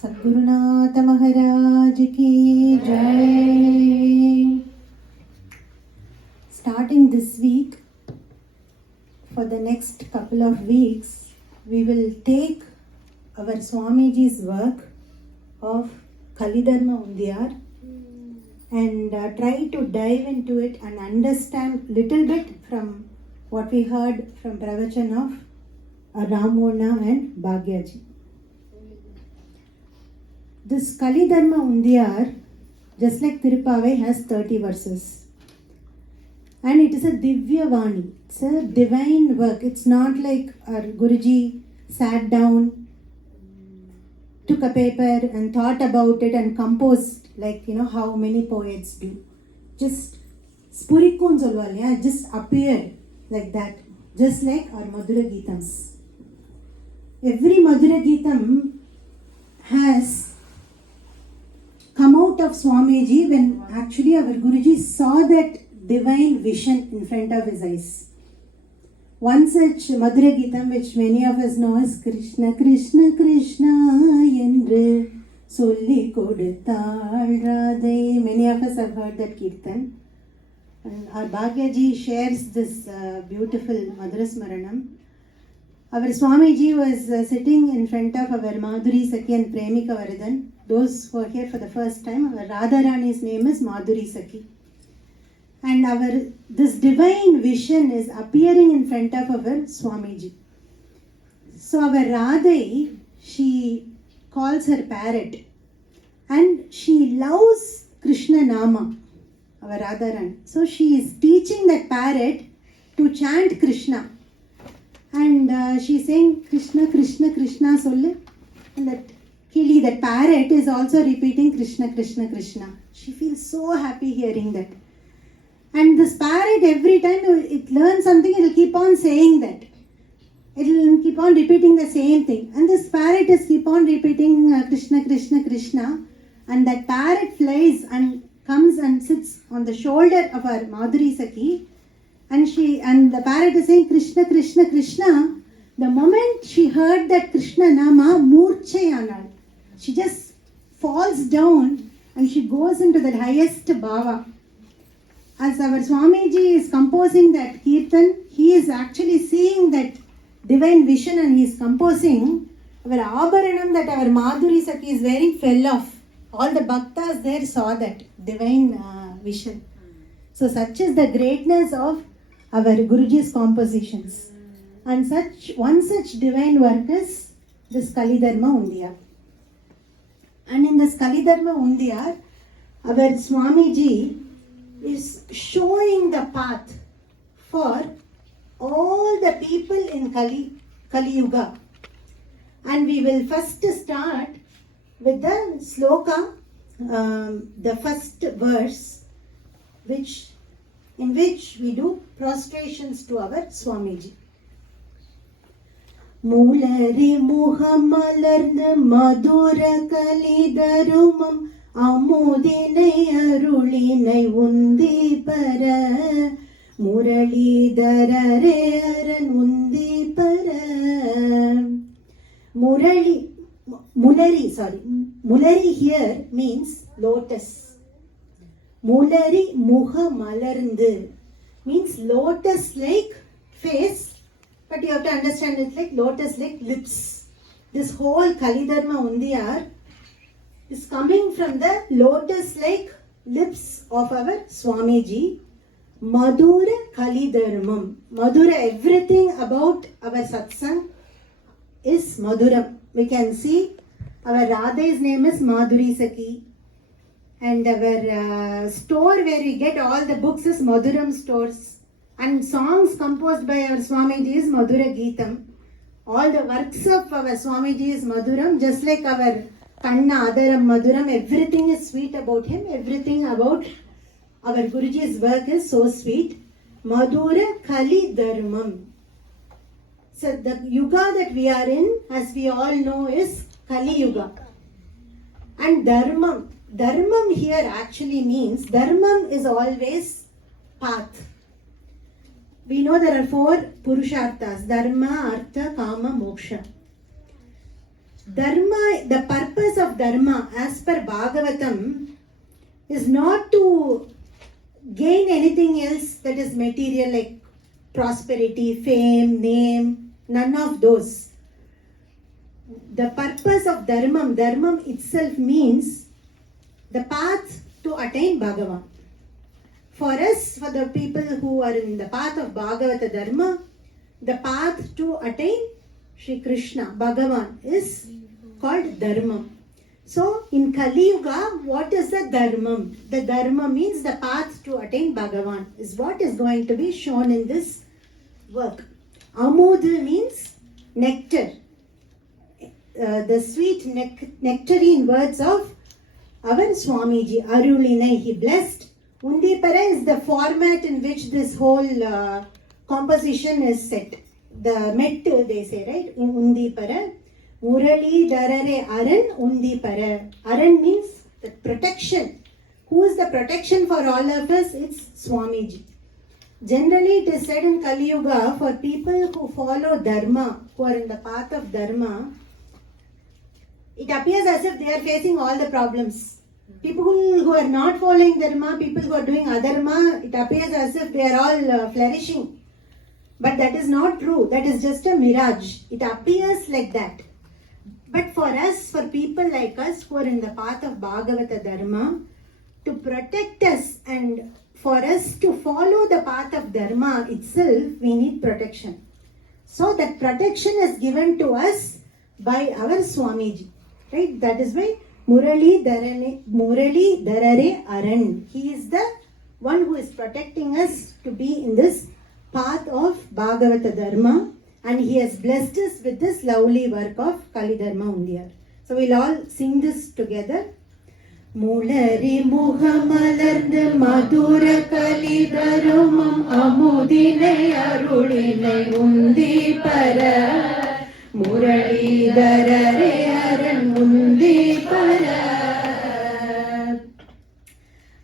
सद्गुरुनाथ महाराज की जय. Starting this week, for the next couple of weeks, we will take our Swamiji's work of Kalidharma Undiyar and try to dive into it and understand little bit from what we heard from Pravachan of Ramona and Bhagyaji. This Kalidharma Undiyar, just like Tirupavai, has 30 verses. And it is a Divya Vani. It's a divine work. It's not like our Guruji sat down, took a paper and thought about it and composed like, how many poets do. Just spurikun solvalya, just appeared like that. Just like our Madhura Geetams. Every Madhura Geetam has come out of Swamiji when actually our Guruji saw that divine vision in front of his eyes. One such Madhura Geetam which many of us know is Krishna Krishna Krishna Yendre Solli Koduttal Radhe. Many of us have heard that Kirtan. And our Bhagyaji shares this beautiful Madhura Smaranam. Our Swamiji was sitting in front of our Madhuri Sakhi and Premika Vardhan. Those who are here for the first time, our Radharani's name is Madhuri Sakhi. And this divine vision is appearing in front of our Swamiji. So our Radha, she calls her parrot and she loves Krishna Nama, our Radharani. So she is teaching that parrot to chant Krishna. And she's saying Krishna, Krishna, Krishna Solle. And that Kili, that parrot, is also repeating Krishna, Krishna, Krishna. She feels so happy hearing that. And this parrot, every time it learns something, it will keep on saying that. It will keep on repeating the same thing. And this parrot is keep on repeating Krishna, Krishna, Krishna. And that parrot flies and comes and sits on the shoulder of our Madhuri Sakhi. And the parrot is saying Krishna, Krishna, Krishna. The moment she heard that Krishna Nama, Murchayanal, she just falls down and she goes into the highest bhava. As our Swamiji is composing that kirtan, he is actually seeing that divine vision and he is composing. Our Abharanam that our Madhuri Sakhi is wearing fell off. All the bhaktas there saw that divine vision. So such is the greatness of our Guruji's compositions. And one such divine work is this Kalidharma Undiyar. And in this Kalidharma Undiyar, our Swamiji is showing the path for all the people in Kali Yuga. And we will first start with the sloka, the first verse, in which we do prostrations to our Swamiji. Mulari muhammalarna madhura kalidharumam amudinai arulinai undi para muralidharare aran undi para. Mulari here means lotus. Mulari muha malarndu means lotus like face, but you have to understand it's like lotus like lips. This whole Kalidharma Undiyar is coming from the lotus like lips of our Swamiji. Madhura Kalidharmam. Madhura, everything about our Satsang is Madhuram. We can see our Radha's name is Madhuri Sakhi. And our store where we get all the books is Madhuram stores. And songs composed by our Swamiji is Madhura Geetam. All the works of our Swamiji is Madhuram, just like our Kanna, Adaram, Madhuram, everything is sweet about him. Everything about our Guruji's work is so sweet. Madhura Kalidharmam. So the Yuga that we are in, as we all know, is Kali Yuga. And Dharmam. Dharmam here actually means, Dharmam is always path. We know there are 4 Purusharthas, Dharma, Artha, Kama, Moksha. Dharma, the purpose of Dharma as per Bhagavatam is not to gain anything else that is material like prosperity, fame, name, none of those. The purpose of Dharmam itself means the path to attain Bhagavan. For us, for the people who are in the path of Bhagavata Dharma, the path to attain Shri Krishna, Bhagavan, is called Dharmam. So, in Kali Yuga, what is the Dharmam? The Dharma means the path to attain Bhagavan, is what is going to be shown in this work. Amud means nectar. The sweet nectarine words of our Swamiji, Arulinai, he blessed. Undiyar is the format in which this whole composition is set. The met, they say, right? In Undiyar, Murali Darare Aran Undiyar. Aran means the protection. Who is the protection for all of us? It's Swamiji. Generally, it is said in Kali Yuga, for people who follow Dharma, who are in the path of Dharma, it appears as if they are facing all the problems. People who are not following Dharma, people who are doing Adharma, it appears as if they are all flourishing. But that is not true. That is just a mirage. It appears like that. But for us, for people like us who are in the path of Bhagavata Dharma, to protect us and for us to follow the path of Dharma itself, we need protection. So that protection is given to us by our Swamiji. Right? That is why Murali Darare Aran. He is the one who is protecting us to be in this path of Bhagavata Dharma, and he has blessed us with this lovely work of Kalidharma Undiyar. So we'll all sing this together. Mulari Muhamalarnd Madura Kalidharmam Amudine Aruline Undiyar Murali Darare Aran Undiyar.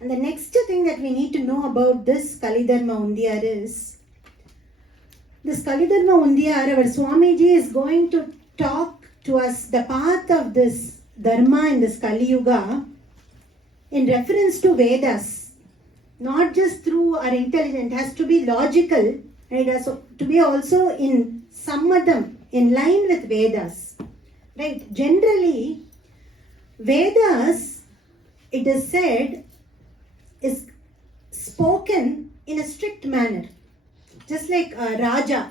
And the next thing that we need to know about this Kalidharma Undiyar is, this Kalidharma Undiyar, our Swamiji is going to talk to us the path of this Dharma in this Kali Yuga in reference to Vedas. Not just through our intelligence, it has to be logical, and it has to be also in sammadam, in line with Vedas. Right? Generally, Vedas, it is said, is spoken in a strict manner. Just like Raja.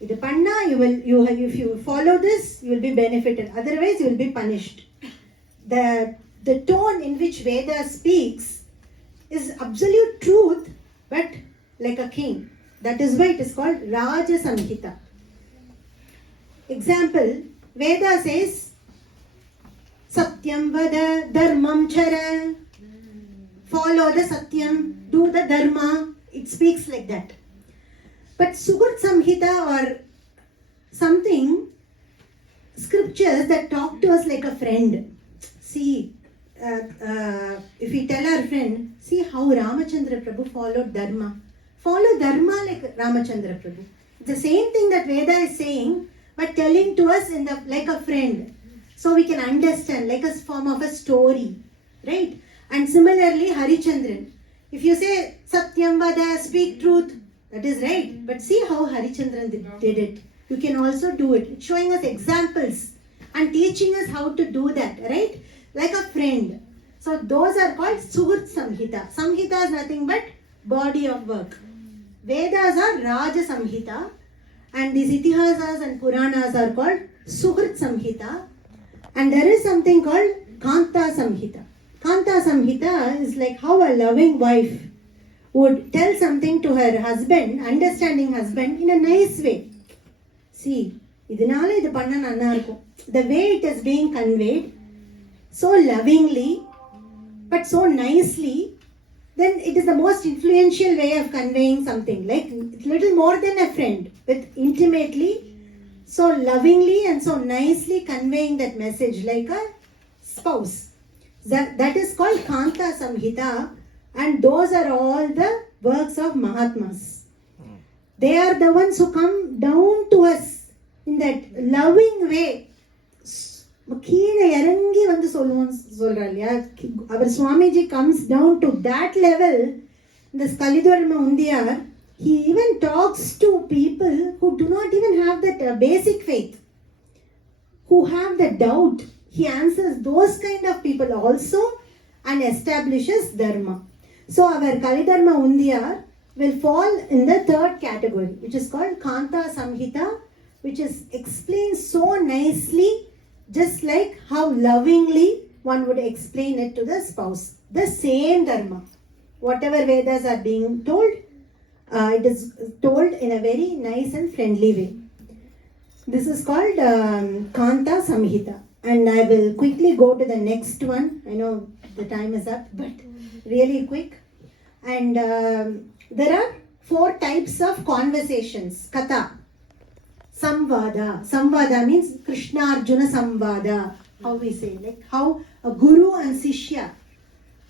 Idu panna, if you follow this, you will be benefited. Otherwise, you will be punished. The tone in which Veda speaks is absolute truth, but like a king. That is why it is called Raja Samhita. Example, Veda says, Satyam Vada Dharmam Chara. Follow the Satyam, do the Dharma. It speaks like that. But Sugat Samhita or something, scriptures that talk to us like a friend. See, if we tell our friend, see how Ramachandra Prabhu followed Dharma. Follow Dharma like Ramachandra Prabhu. It's the same thing that Veda is saying, but telling to us in like a friend. So we can understand, like a form of a story. Right? And similarly, Harichandran. If you say, Satyam Vada, speak truth, that is right. But see how Harichandran did it. You can also do it. It's showing us examples and teaching us how to do that. Right? Like a friend. So those are called Suhut Samhita. Samhita is nothing but body of work. Vedas are Raja Samhita, and these Itihasas and Puranas are called Suhut Samhita, and there is something called Kanta Samhita. Kanta Samhita is like how a loving wife would tell something to her husband, understanding husband, in a nice way. See, idinala idu panna nanna irukum. The way it is being conveyed, so lovingly, but so nicely, then it is the most influential way of conveying something. Like little more than a friend, with intimately, so lovingly and so nicely conveying that message like a spouse. That is called Kanta Samhita, and those are all the works of Mahatmas. They are the ones who come down to us in that loving way, கீழே இறங்கி வந்து சொல்றா இல்லையா. அவர் Swamiji comes down to that level. This Kalidharma Undiyar, he even talks to people who do not even have that basic faith, who have the doubt. He answers those kind of people also and establishes dharma. So our Kalidharma Undiyar will fall in the third category, which is called Kanta Samhita, which is explained so nicely, just like how lovingly one would explain it to the spouse. The same dharma, whatever Vedas are being told, it is told in a very nice and friendly way. This is called Kanta Samhita. And I will quickly go to the next one. I know the time is up, but really quick. And there are 4 types of conversations. Katha. Samvada. Samvada means Krishna Arjuna Samvada. How we say, like how a guru and Sishya,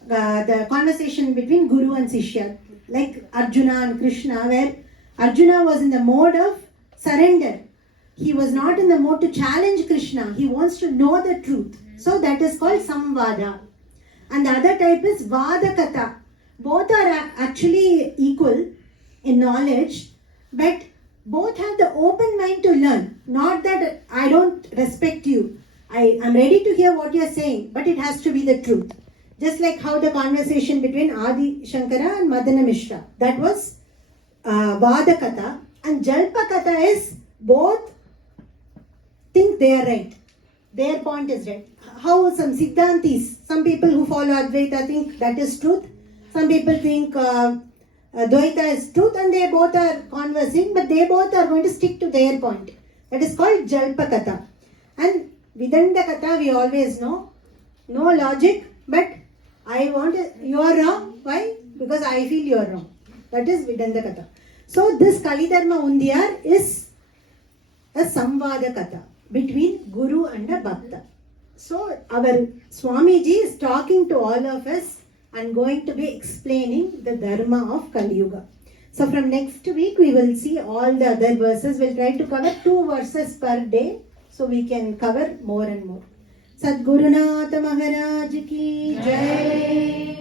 the conversation between guru and Sishya, like Arjuna and Krishna, where Arjuna was in the mode of surrender. He was not in the mode to challenge Krishna. He wants to know the truth. So that is called Samvada. And the other type is Vadakatha. Both are actually equal in knowledge, but both have the open mind to learn. Not that I don't respect you. I am ready to hear what you are saying, but it has to be the truth. Just like how the conversation between Adi Shankara and Madana Mishra, that was Vadakatha. And Jalpakatha is both think they are right. Their point is right. How some Siddhantis, some people who follow Advaita think that is truth. Some people think Dvaita is truth, and they both are conversing, but they both are going to stick to their point. That is called Jalpakatha. And Vidandakatha we always know. No logic, but I want to, you are wrong. Why? Because I feel you are wrong. That is Vidandakatha. So this Kalidharma Undiyar is a Samvada Katha between Guru and a Bhakta. So our Swamiji is talking to all of us and going to be explaining the Dharma of Kali Yuga. So from next week we will see all the other verses. We'll try to cover 2 verses per day so we can cover more and more. Sadgurunatha Maharaj ki Jai.